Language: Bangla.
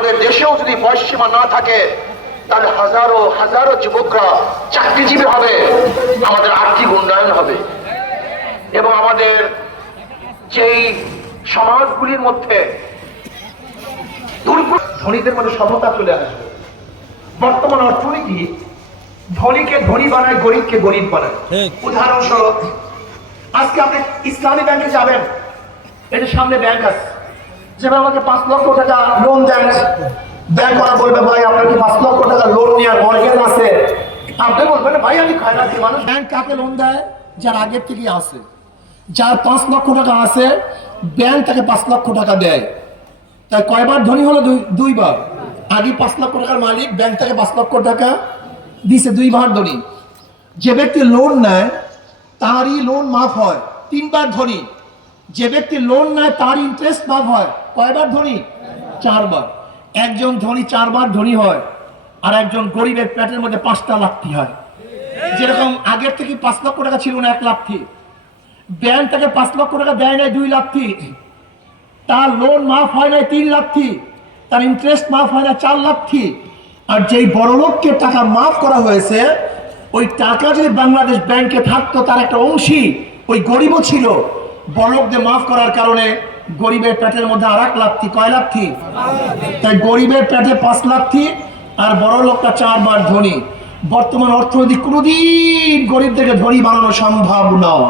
আমাদের দেশেও যদি বয়সসীমা না থাকে তাহলে হাজারো হাজারো যুবকরা চাকরিজীবী হবে, আমাদের আর্থিক উন্নয়ন হবে এবং আমাদের যেই সমাজগুলির মধ্যে ধনীদের মধ্যে সমতা চলে আসবে। বর্তমান অর্থনীতি ধনীকে ধনী বানায়, গরিবকে গরিব বানায়। উদাহরণস্বরূপ আজকে আপনি ইসলামী ব্যাংকে যাবেন, এই যে সামনে ব্যাংক আছে, যেভাবে আমাকে 5 লক্ষ টাকা লোন দেন, ব্যাংকওয়ালা বলবে ভাই আপনার কি 5 লক্ষ টাকা লোন নেওয়ার মর্গেজ আছে? আপনি বলবেন ভাই আমি খয়রাতি মানুষ। ব্যাংক কাকে লোন দেয়? যার আগের থেকেই আছে। যার 5 লক্ষ টাকা আছে ব্যাংক তাকে 5 লক্ষ টাকা দেয়। তাই কয়বার ধনী হলো? দুইবার। আগে 5 লক্ষ টাকার মালিক, ব্যাংক তাকে 5 লক্ষ টাকা দিছে, 2 বার ধনী। যে ব্যক্তি লোন নেয় তারই লোন মাফ হয়, 3 বার ধনী। যে ব্যক্তি লোন নেয় তার ইন্টারেস্ট মাফ হয়, কয়বার ধনী? 4 বার। একজন ধনী 4 বার ধনী হয়, আর একজন গরিবের পেটের মধ্যে 5টা লাথি হয়। যেরকম আগের থেকে 5 লক্ষ টাকা ছিল না 1 লাথি, ব্যাংক তাকে 5 লক্ষ টাকা দেয় নাই 2 লাথি, তার লোন মাফ হয় নাই 3 লাথি, তার ইন্টারেস্ট মাফ হয় না 4 লাথি। আর যেই বড় লোককে টাকা মাফ করা হয়েছে, ওই টাকা যদি বাংলাদেশ ব্যাংকে থাকতো তার একটা অংশী ওই গরিবও ছিল। বড় লোকদের মাফ করার কারণে গরিবের পেটের মধ্যে আর 1 লাথি। কয় লাথি? তাই গরিবের পেটে 5 লাথি, আর বড় লোকটা 4 বার ধনী। বর্তমান অর্থনৈতিক কোনোদিন গরিবদেরকে ধনী বানানো সম্ভব নয়।